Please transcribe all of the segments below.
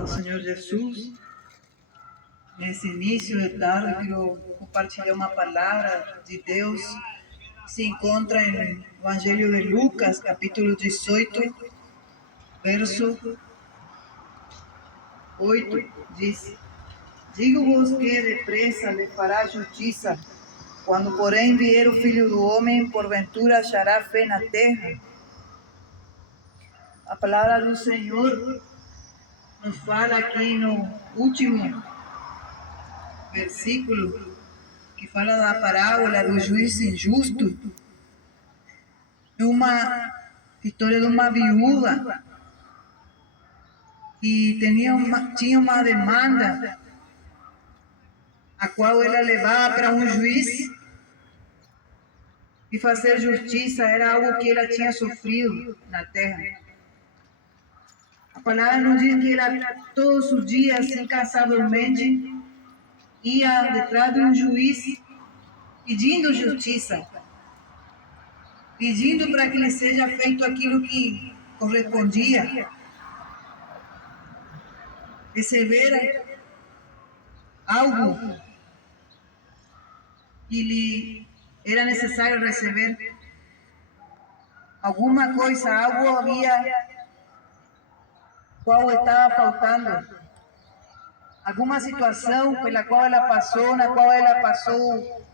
do Senhor Jesus. Nesse início de tarde, quero compartilhar uma palavra de Deus que se encontra no Evangelho de Lucas, capítulo 18, verso 8, diz: Digo-vos que depressa lhe fará justiça, quando porém vier o Filho do Homem, porventura achará fé na terra. A palavra do Senhor nos fala aqui no último versículo, que fala da parábola do juiz injusto, de uma história de uma viúva que tinha uma demanda, a qual ela levava para um juiz, e fazer justiça era algo que ela tinha sofrido na terra. A palavra nos diz que ela todos os dias, incansavelmente, ia detrás de um juiz pedindo justiça, pedindo para que lhe seja feito aquilo que correspondia, receber algo que lhe era necessário receber, alguma coisa, algo havia qual estava faltando, alguma situação pela qual ela passou, na qual ela passou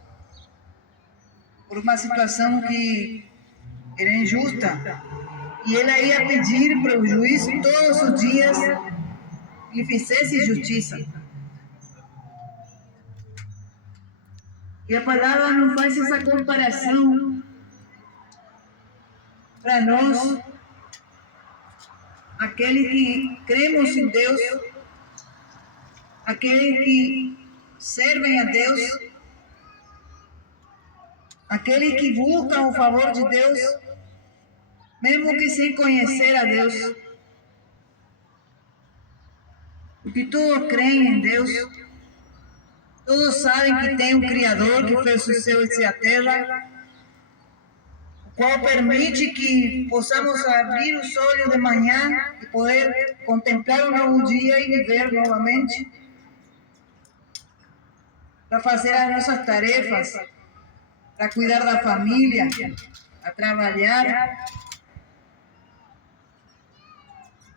por uma situação que era injusta, e ela ia pedir para o juiz todos os dias que fizesse justiça. E a palavra nos faz essa comparação para nós, aqueles que cremos em Deus, aqueles que servem a Deus, aqueles que buscam o favor de Deus, mesmo que sem conhecer a Deus. Porque todos creem em Deus, todos sabem que tem um Criador que fez o céu e a terra, o qual permite que possamos abrir os olhos de manhã e poder contemplar um novo dia e viver novamente, para fazer as nossas tarefas, para cuidar da família, a trabalhar,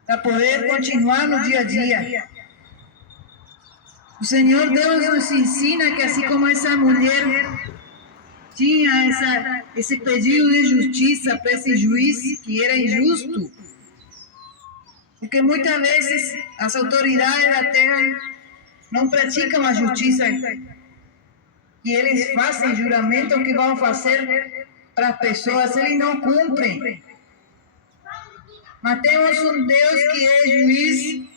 para poder continuar no dia a dia. O Senhor Deus nos ensina que, assim como essa mulher tinha esse pedido de justiça para esse juiz que era injusto, porque muitas vezes as autoridades da terra não praticam a justiça, e eles fazem juramento que vão fazer para as pessoas, eles não cumprem. Mas temos um Deus que é juiz.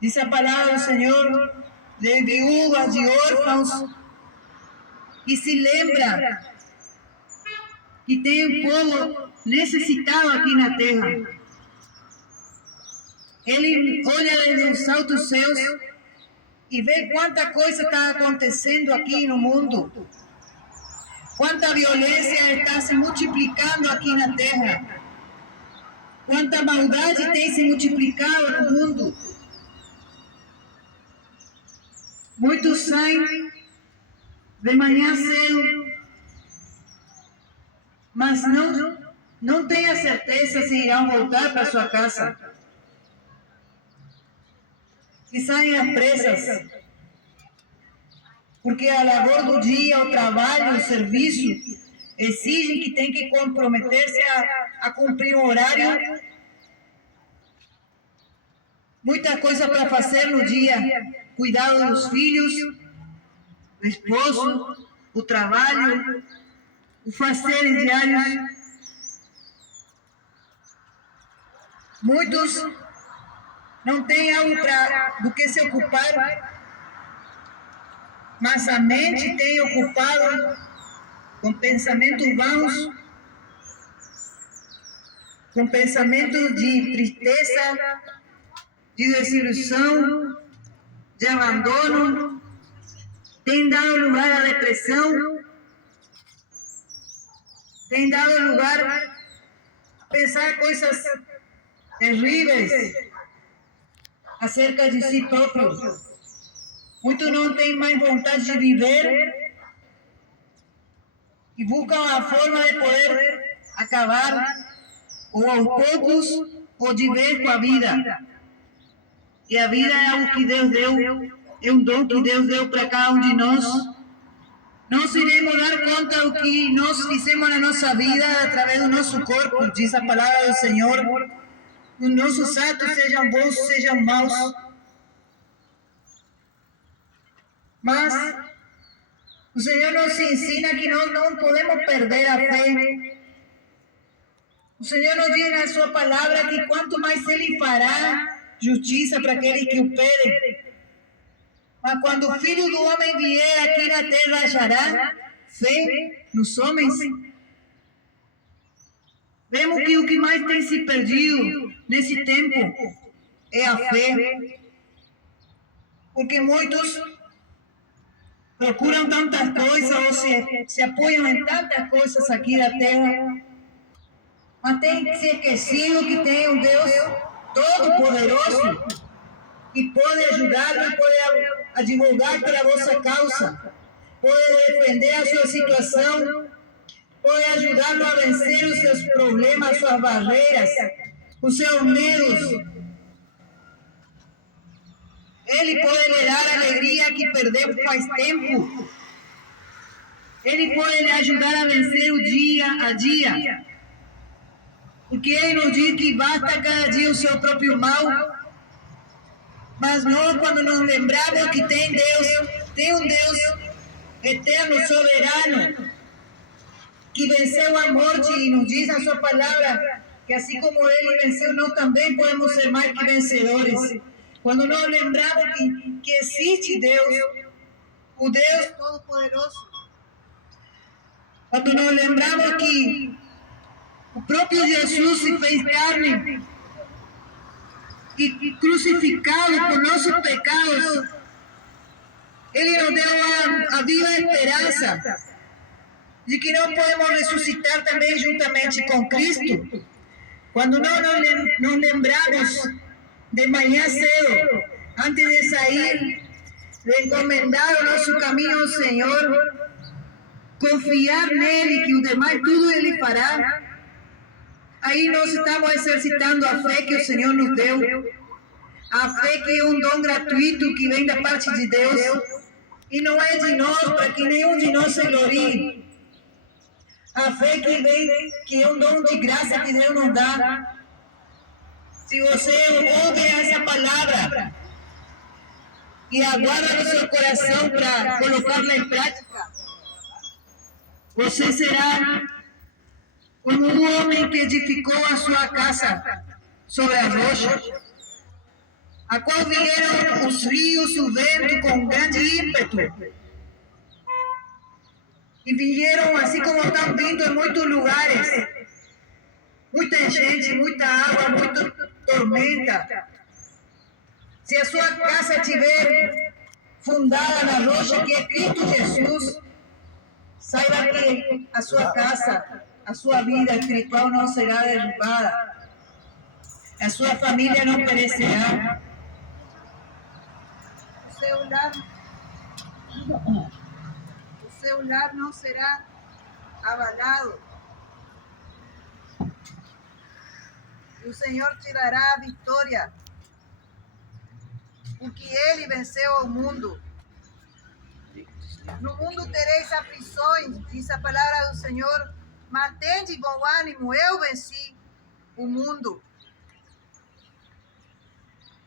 Diz a palavra do Senhor, de viúvas, de órfãos, e se lembra que tem um povo necessitado aqui na terra. Ele olha desde os altos céus e vê quanta coisa está acontecendo aqui no mundo, quanta violência está se multiplicando aqui na terra, quanta maldade tem se multiplicado no mundo. Muitos saem de manhã cedo, mas não têm a certeza se irão voltar para sua casa. E saem às pressas, porque a labor do dia, o trabalho, o serviço, exigem que tem que comprometer-se a cumprir o horário. Muita coisa para fazer no dia: cuidado dos filhos, do esposo, o trabalho, os fazeres diários. Muitos não têm algo do que se ocupar, mas a mente tem ocupado com pensamentos vãos, com pensamentos de tristeza, de desilusão, de abandono, tem dado lugar à depressão, tem dado lugar a pensar coisas terríveis, acerca de si próprio. Muitos não têm mais vontade de viver e buscam a forma de poder acabar, ou aos poucos, ou de vez com a vida. E a vida é algo que Deus deu, é um dom que Deus deu para cada um de nós. Nós iremos dar conta do que nós fizemos na nossa vida através do nosso corpo, diz a palavra do Senhor. Os nossos atos, sejam bons, sejam maus. Mas o Senhor nos ensina que nós não podemos perder a fé. O Senhor nos diz na sua palavra que quanto mais Ele fará justiça para aqueles que o pedem. Mas quando o Filho do Homem vier aqui na terra, achará fé nos homens. Vemos que o que mais tem se perdido nesse tempo é a fé. Porque muitos procuram tantas coisas ou se apoiam em tantas coisas aqui da terra, mas tem se esquecido que tem um Deus todo-poderoso que pode ajudá-lo e pode advogar pela vossa causa, pode defender a sua situação, pode ajudá-lo a vencer os seus problemas, suas barreiras, os seus medos. Ele pode lhe dar a alegria que perdeu faz tempo. Ele pode lhe ajudar a vencer o dia a dia. Porque Ele nos diz que basta cada dia o seu próprio mal. Mas nós, quando nos lembramos que tem um Deus eterno, soberano, que venceu a morte e nos diz na sua palavra que assim como Ele venceu, nós também podemos ser mais que vencedores. Quando nós lembramos que existe Deus, o Deus Todo-Poderoso. Quando nós lembramos que o próprio Jesus se fez carne e crucificado por nossos pecados, Ele nos deu a viva esperança de que nós podemos ressuscitar também juntamente com Cristo. Quando nós nos lembramos de manhã cedo, antes de sair, de encomendar o nosso caminho ao Senhor, confiar nele, que o demais tudo Ele fará, aí nós estamos exercitando a fé que o Senhor nos deu, a fé que é um dom gratuito que vem da parte de Deus, e não é de nós, para que nenhum de nós se glorie. A fé que vem, que é um dom de graça que Deus nos dá. Se você ouve essa palavra e aguarda no seu coração para colocá-la em prática, você será como um homem que edificou a sua casa sobre a rocha, a qual vieram os rios, o vento com grande ímpeto, e vieram assim como estão vindo em muitos lugares, muita gente, muita água, muita tormenta. Se a sua casa estiver fundada na rocha que é Cristo Jesus, saiba que a sua casa, a sua vida espiritual não será derrubada, a sua família não perecerá, o seu lar não será abalado. E o Senhor te dará a vitória, porque Ele venceu o mundo. No mundo tereis aflições, diz a palavra do Senhor, mas tende bom ânimo, eu venci o mundo.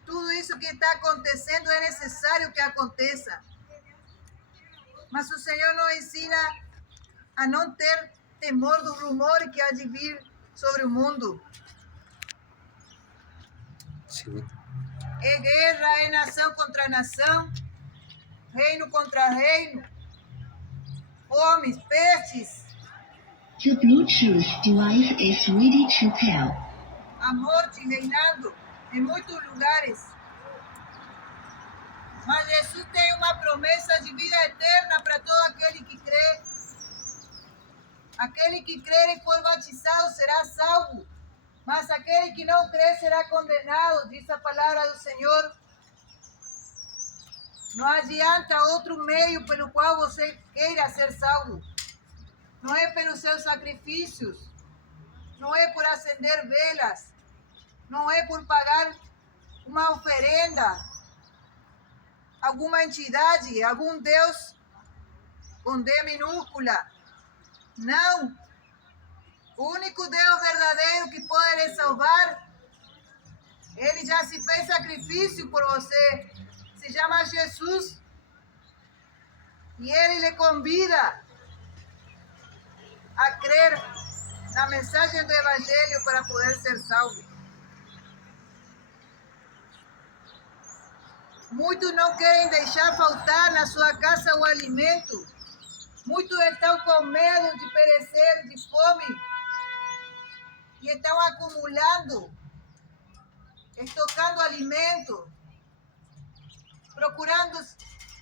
Tudo isso que está acontecendo é necessário que aconteça. Mas o Senhor nos ensina a não ter temor do rumor que há de vir sobre o mundo. Sim. É guerra, é nação contra nação, reino contra reino, homens, pestes. The Bluetooth device is ready to pair. A morte reinando em muitos lugares. Mas Jesus tem uma promessa de vida eterna para todo aquele que crê. Aquele que crer e for batizado será salvo. Mas aquele que não crê será condenado, diz a palavra do Senhor. Não adianta outro meio pelo qual você queira ser salvo. Não é pelos seus sacrifícios, não é por acender velas, não é por pagar uma oferenda, alguma entidade, algum Deus com D minúscula. Não. O único Deus verdadeiro que pode lhe salvar, ele já se fez sacrifício por você. Se chama Jesus. E ele lhe convida a crer na mensagem do Evangelho para poder ser salvo. Muitos não querem deixar faltar na sua casa o alimento. Muitos estão com medo de perecer de fome e estão acumulando, estocando alimento, procurando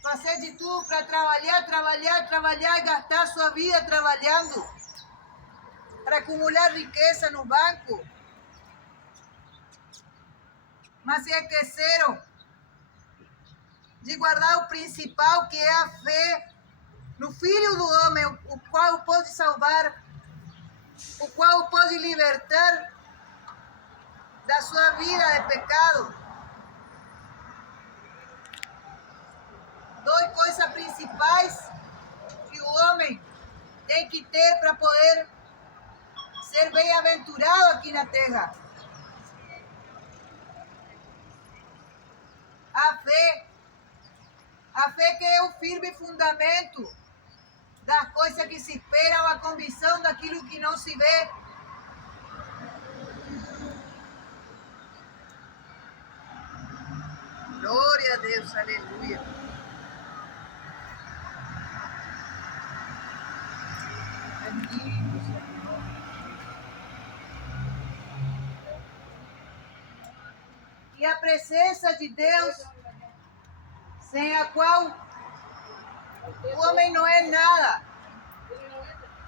fazer de tudo para trabalhar e gastar sua vida trabalhando, para acumular riqueza no banco. Mas se esqueceram de guardar o principal, que é a fé no Filho do Homem, o qual pode salvar, o qual pode libertar da sua vida de pecado. Duas coisas principais que o homem tem que ter para poder ser bem-aventurado aqui na terra: a fé que é o firme fundamento das coisas que se esperam, a convicção daquilo que não se vê. Glória a Deus, aleluia. Bendito Senhor. E a presença de Deus, sem a qual o homem não é nada.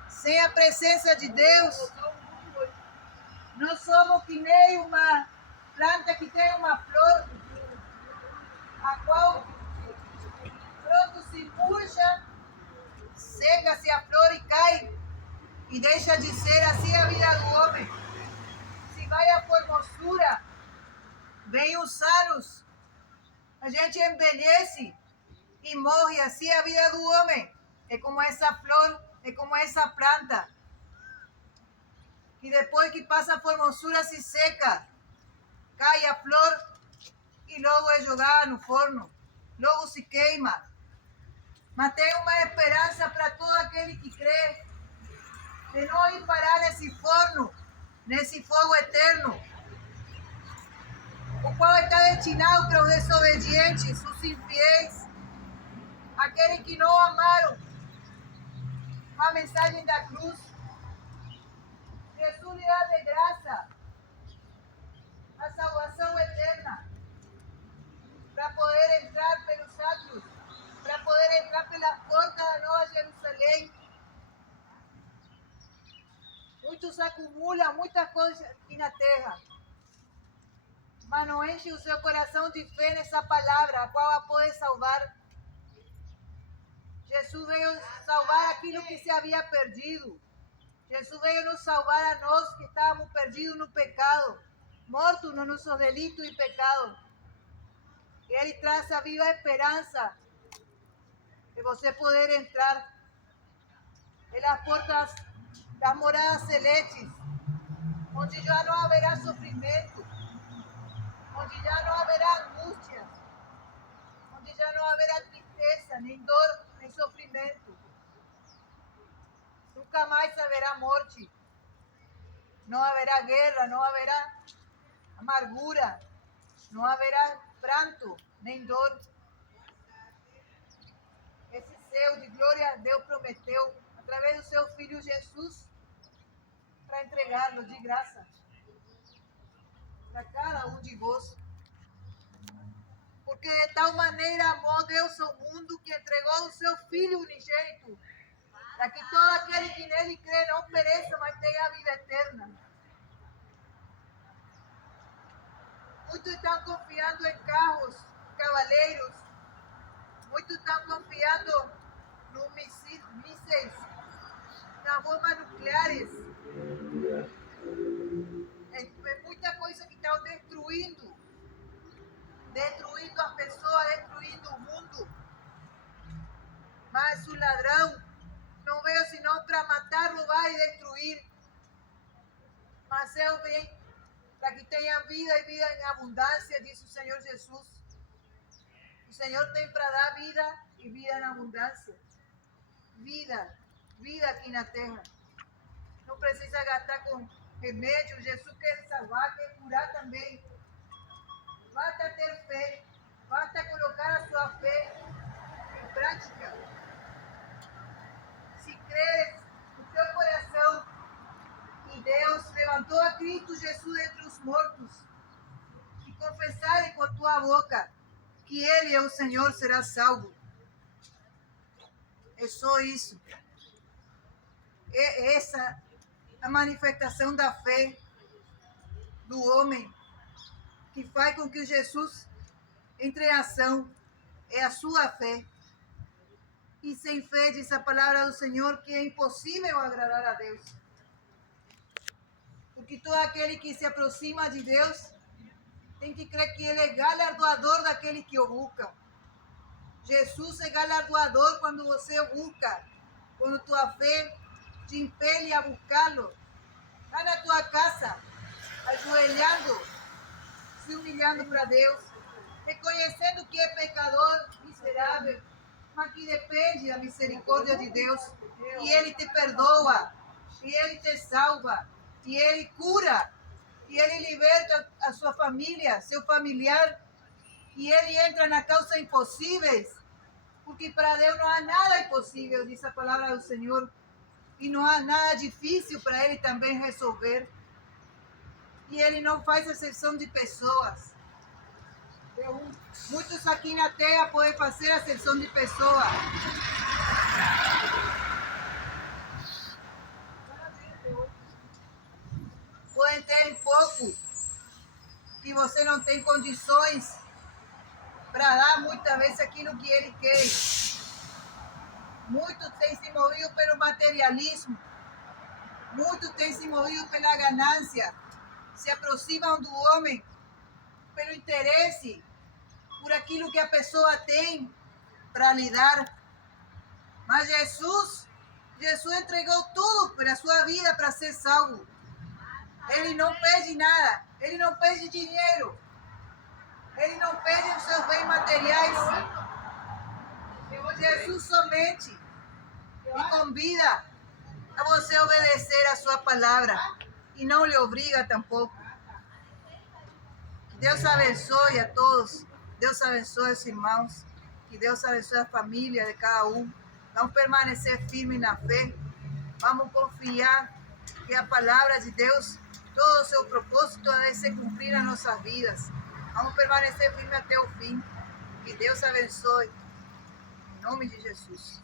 Sem a presença de Deus, nós somos que nem uma planta que tem uma flor, a qual pronto se murcha, seca-se a flor e cai, e deixa de ser. Assim a vida do homem. Se vai a formosura, vem os anos, a gente envelhece e morre. Assim a vida do homem. É como essa flor, é como essa planta, que depois que passa a formosura se seca, cai a flor e logo é jogada no forno, logo se queima. Mas tem uma esperança para todo aquele que crê, de não ir parar nesse forno, nesse fogo eterno, o qual está destinado para os desobedientes, os infiéis, aqueles que não amaram a mensagem da cruz. Jesus lhe dá de graça a salvação eterna, para poder entrar pelos atos, para poder entrar pelas portas da Nova Jerusalém. Muitos acumulam muitas coisas aqui na terra, mas não enche o seu coração de fé nessa palavra, a qual a pode salvar. Jesus veio salvar aquilo que se havia perdido. Jesus veio nos salvar a nós que estávamos perdidos no pecado, mortos nos nossos delitos e pecados. E Ele traz a viva esperança de você poder entrar pelas portas das moradas celestes, onde já não haverá sofrimento, onde já não haverá angústia, onde já não haverá tristeza, nem dor, nem sofrimento. Nunca mais haverá morte, não haverá guerra, não haverá amargura, não haverá pranto, nem dor. Esse céu de glória a Deus prometeu, através do seu Filho Jesus, para entregá-lo de graça para cada um de vós. Porque de tal maneira amou Deus ao mundo que entregou o seu Filho unigênito, para que todo aquele que nele crê não pereça, mas tenha a vida eterna. Muitos estão confiando em carros, cavaleiros, Muitos estão confiando nos mísseis, nas bombas nucleares, em muita coisa que estão destruindo as pessoas, destruindo o mundo. Mas o ladrão não veio senão para matar, roubar e destruir. Mas eu vim para que tenham vida e vida em abundância, diz o Senhor Jesus. O Senhor tem para dar vida e vida em abundância. Vida, vida aqui na terra. Não precisa gastar com remédio. Jesus quer salvar, quer curar também. Basta ter fé, basta colocar a sua fé em prática. Se creres no teu coração que Deus levantou a Cristo Jesus entre os mortos e confessares com a tua boca que Ele é o Senhor, será salvo. É só isso. É essa a manifestação da fé do homem que faz com que Jesus entre em ação. É a sua fé. E sem fé, diz a palavra do Senhor, que é impossível agradar a Deus. Porque todo aquele que se aproxima de Deus tem que crer que Ele é galardoador daquele que o busca. Jesus é galardoador quando você o busca, quando tua fé te impele a buscá-lo. Vai na tua casa, ajoelhando, se humilhando para Deus, reconhecendo que é pecador, miserável, mas que depende da misericórdia de Deus. E Ele te perdoa, e Ele te salva, e Ele cura, e Ele liberta a sua família, seu familiar, e Ele entra na causa impossíveis, porque para Deus não há nada impossível, diz a palavra do Senhor, e não há nada difícil para Ele também resolver. E Ele não faz exceção de pessoas. Muitos aqui na terra podem fazer exceção de pessoas. Podem ter pouco, que você não tem condições para dar muitas vezes aquilo que Ele quer. Muitos têm se movido pelo materialismo. Muitos têm se movido pela ganância. Se aproximam do homem pelo interesse, por aquilo que a pessoa tem para lhe dar. Mas Jesus entregou tudo pela sua vida para ser salvo. Ele não pede nada, Ele não pede dinheiro, Ele não pede os seus bens materiais. Jesus somente lhe convida a você obedecer a sua palavra e não lhe obriga tampouco. Que Deus abençoe a todos, Deus abençoe os irmãos, que Deus abençoe a família de cada um. Vamos permanecer firmes na fé, vamos confiar que a palavra de Deus, todo o seu propósito deve se cumprir nas nossas vidas. Vamos permanecer firmes até o fim. Que Deus abençoe. Em nome de Jesus.